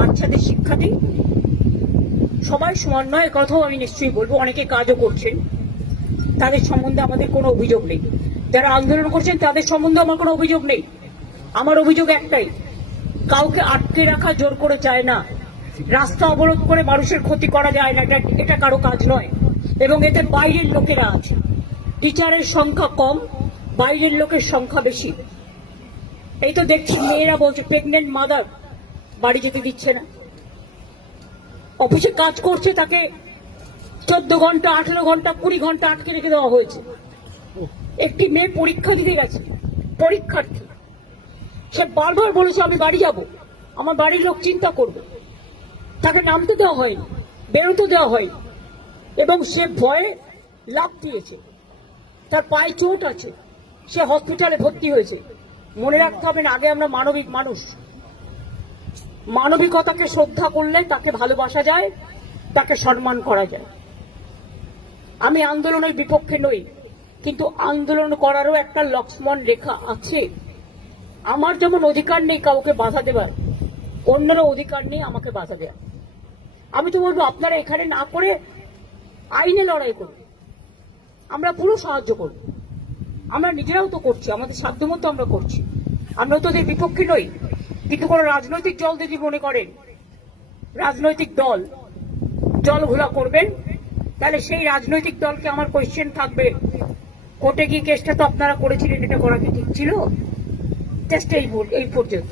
বাচ্চাদের শিক্ষা দিই। সবাই সমান নয়, কথাও আমি নিশ্চয়ই বলবো। অনেকে কাজও করছেন, তাদের সম্বন্ধে আমাদের কোনো অভিযোগ নেই। যারা আন্দোলন করছেন তাদের সম্বন্ধে আমার কোনো অভিযোগ নেই। আমার অভিযোগ একটাই, কাউকে আটকে রাখা জোর করে যায় না, রাস্তা অবরোধ করে মানুষের ক্ষতি করা যায় না, এটা কারো কাজ নয়। এবং এতে বাইরের লোকেরা আছে, টিচারের সংখ্যা কম, বাইরের লোকের সংখ্যা বেশি। এই তো দেখছি মেয়েরা বলছে প্রেগনেন্ট মাদার বাড়ি যেতে দিচ্ছে না। অফিসে কাজ করছে তাকে 14 ঘন্টা, 18 ঘন্টা, 20 ঘন্টা আটকে রেখে দেওয়া হয়েছে। একটি মেয়ে পরীক্ষা দিতে গেছে, পরীক্ষার্থী, সে বারবার বলেছে আমি বাড়ি যাব, আমার বাড়ির লোক চিন্তা করবে। তাকে নামতে দেওয়া হয়নি, বেরোতে দেওয়া হয়নি, এবং সে ভয়ে লাফ দিয়েছে। তার পায়ে চোট আছে, সে হসপিটালে ভর্তি হয়েছে। মনে রাখতে হবে না, আগে আমরা মানবিক মানুষ, মানবিকতাকে শ্রদ্ধা করলে তাকে ভালোবাসা যায়, তাকে সম্মান করা যায়। আমি আন্দোলনের বিপক্ষে নই, কিন্তু আন্দোলন করারও একটা লক্ষ্মণ রেখা আছে। আমার যেমন অধিকার নেই কাউকে বাধা দেবার, অন্যেরও অধিকার নেই আমাকে বাধা দেওয়া। আমি তো বলবো আপনারা এখানে না করে আইনে লড়াই করুন, আমরা পুরো সাহায্য করব। আমরা নিজেরাও তো করছি, আমাদের সাধ্যমতো আমরা করছি, আমরা তো ওদের বিপক্ষে নই। কিন্তু কোন রাজনৈতিক দল যদি মনে করেন রাজনৈতিক দল জল ঘোলা করবেন, তাহলে সেই রাজনৈতিক দলকে আমার কোয়েশ্চেন থাকবে, কোর্টে গিয়ে কেসটা তো আপনারা করেছিলেন, এটা করা কি ঠিক ছিল? জাস্ট এই পর্যন্ত।